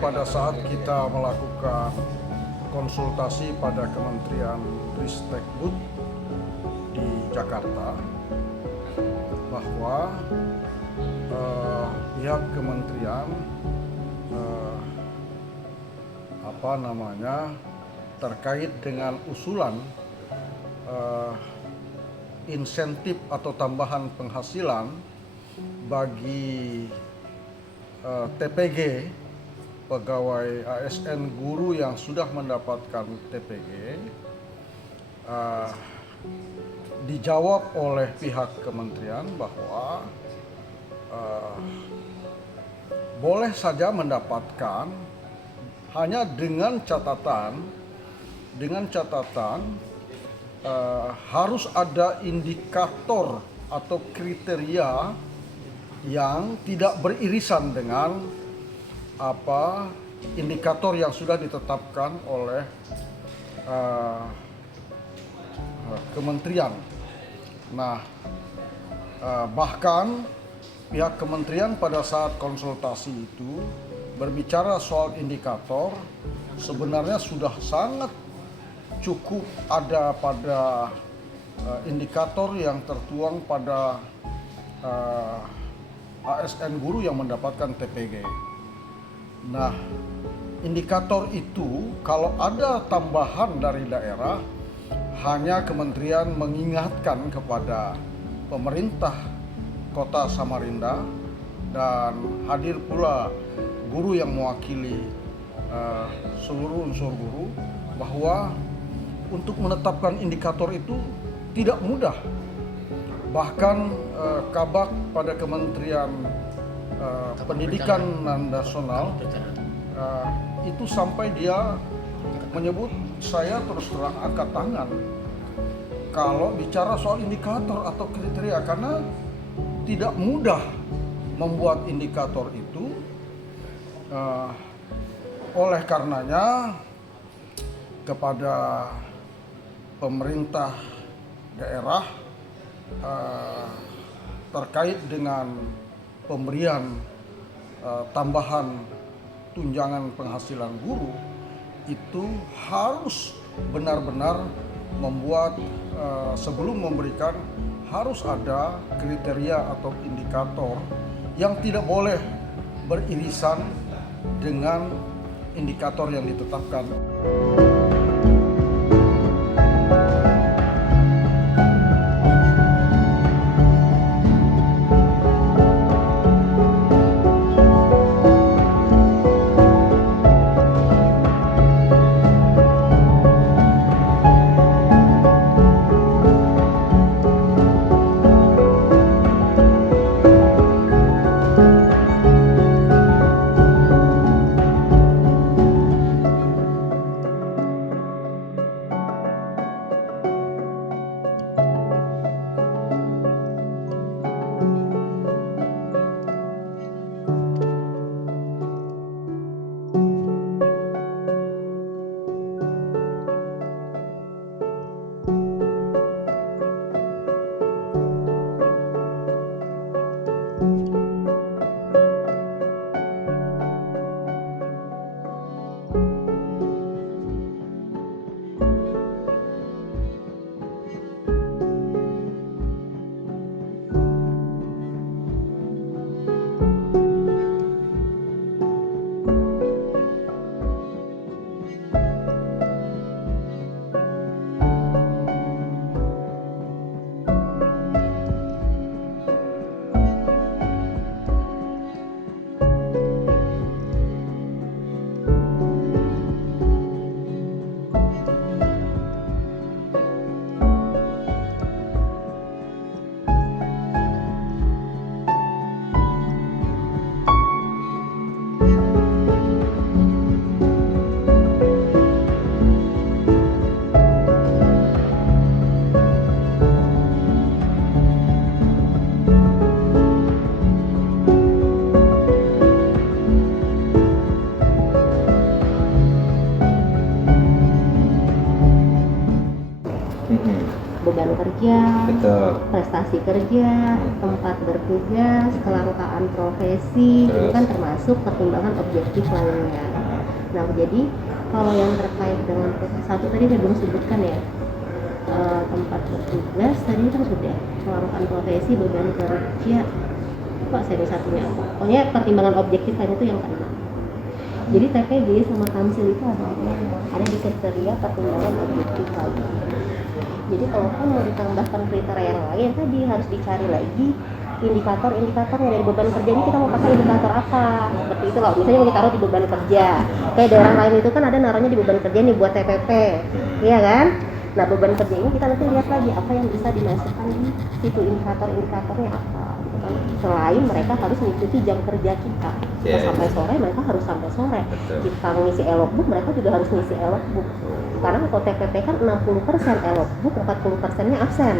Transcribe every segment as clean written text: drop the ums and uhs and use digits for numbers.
pada saat kita melakukan konsultasi pada Kementerian Ristekbud di Jakarta, bahwa pihak kementerian terkait dengan usulan insentif atau tambahan penghasilan bagi TPG, pegawai ASN guru yang sudah mendapatkan TPG, dijawab oleh pihak kementerian bahwa boleh saja mendapatkan, hanya dengan catatan harus ada indikator atau kriteria yang tidak beririsan dengan indikator yang sudah ditetapkan oleh kementerian. Nah, bahkan pihak kementerian pada saat konsultasi itu berbicara soal indikator, sebenarnya sudah sangat cukup ada pada indikator yang tertuang pada ASN guru yang mendapatkan TPG. Nah, indikator itu kalau ada tambahan dari daerah, hanya kementerian mengingatkan kepada pemerintah Kota Samarinda dan hadir pula guru yang mewakili seluruh unsur guru bahwa untuk menetapkan indikator itu tidak mudah. Bahkan Kabak pada Kementerian Pendidikan Nasional itu sampai dia menyebut saya terus terang angkat tangan kalau bicara soal indikator atau kriteria, karena tidak mudah membuat indikator itu. Oleh karenanya kepada pemerintah daerah terkait dengan pemberian tambahan tunjangan penghasilan guru itu harus benar-benar membuat sebelum memberikan harus ada kriteria atau indikator yang tidak boleh beririsan dengan indikator yang ditetapkan. Beban kerja, Betul. prestasi kerja, tempat bertugas, kelangkaan profesi, itu kan termasuk pertimbangan objektif lainnya. Nah, jadi kalau yang terkait dengan satu tadi saya belum sebutkan ya, tempat bertugas tadi kan sudah, kelangkaan profesi, beban kerja, kok saya satunya apa? Pokoknya pertimbangan objektif lainnya itu yang keenam. Jadi TPG sama Kamsil itu ada di kriteria pertimbangan objektif lagi. Jadi kalaupun mau ditambahkan kriteria yang lain tadi harus dicari lagi indikator-indikatornya dari beban kerja ini kita mau pakai indikator apa. Seperti itu loh, misalnya mau ditaruh di beban kerja. Kayak daerah lain itu kan ada naruhnya di beban kerja nih buat TPP, iya kan? Nah beban kerja ini kita nanti lihat lagi apa yang bisa dimasukkan di situ, indikator-indikatornya apa. Selain mereka harus mengikuti jam kerja kita sampai sore, mereka harus sampai sore. Kita ngisi e-logbook, mereka juga harus ngisi e-logbook. Karena kalau TPP kan 60% e-logbook, 40%-nya absen.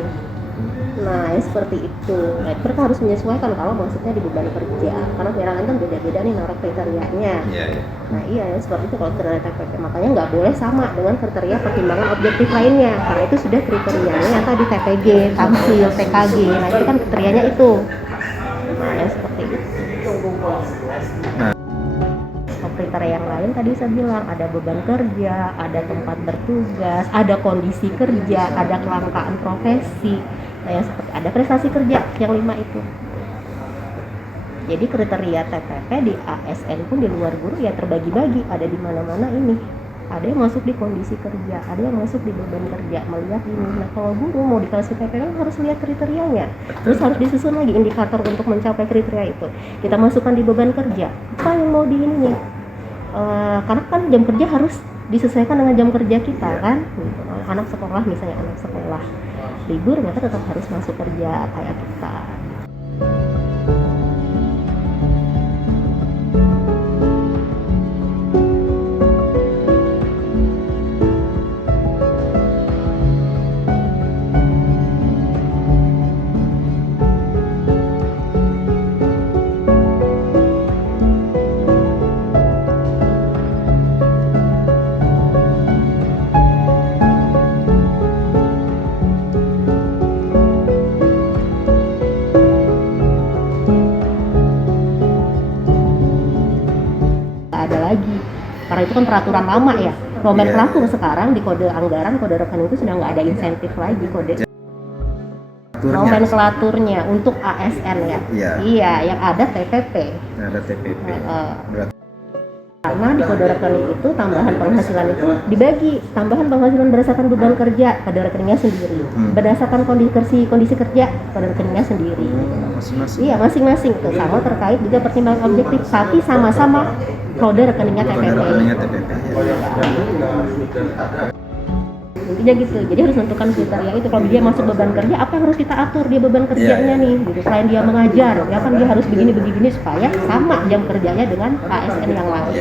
Nah, ya seperti itu. Nah, mereka harus menyesuaikan kalau maksudnya di beban kerja. Karena daerah lain kan beda-beda nih naruh kriterianya. Nah, iya ya seperti itu kalau kriteria TPP. Makanya nggak boleh sama dengan kriteria pertimbangan objektif lainnya. Karena itu sudah kriterianya yang tadi TPG, Kamsil, TKG. Nah, itu kan kriterianya itu. Nah, ya seperti itu. Kriteria yang lain yang tadi saya bilang, ada beban kerja, ada tempat bertugas, ada kondisi kerja, ada kelangkaan profesi, nah yang seperti ada prestasi kerja yang 5 itu. Jadi kriteria TPP di ASN pun di luar guru ya terbagi-bagi, ada di mana-mana ini. Ada yang masuk di kondisi kerja, ada yang masuk di beban kerja, melihat ini. Nah kalau guru mau dikasih TPP kan harus lihat kriterianya, terus harus disusun lagi indikator untuk mencapai kriteria itu. Kita masukkan di beban kerja, apa yang mau di ininya, karena kan jam kerja harus disesuaikan dengan jam kerja kita kan. Gitu. Anak sekolah misalnya, anak sekolah libur mereka tetap harus masuk kerja kayak kita. Ada lagi karena itu kan peraturan lama ya, nomenklatur sekarang di kode anggaran, kode rekening itu sudah nggak ada insentif lagi kode nomenklaturnya untuk ASN ya. Iya, yang ada TPP. Ada TPP. Berarti Karena di kode rekening itu tambahan penghasilan itu dibagi, tambahan penghasilan berdasarkan beban kerja kode rekeningnya sendiri, berdasarkan kondisi kerja kode rekeningnya sendiri. masing-masing. Iya, masing-masing tuh, sama terkait juga pertimbangan objektif, tapi sama-sama kode rekeningnya TPP. Kode rekeningnya TPP. Intinya gitu, jadi harus menentukan kriteria itu. Kalau dia masuk beban kerja, apa yang harus kita atur dia beban kerjanya nih gitu. Selain dia mengajar, ya kan dia harus begini supaya sama jam kerjanya dengan ASN yang lain.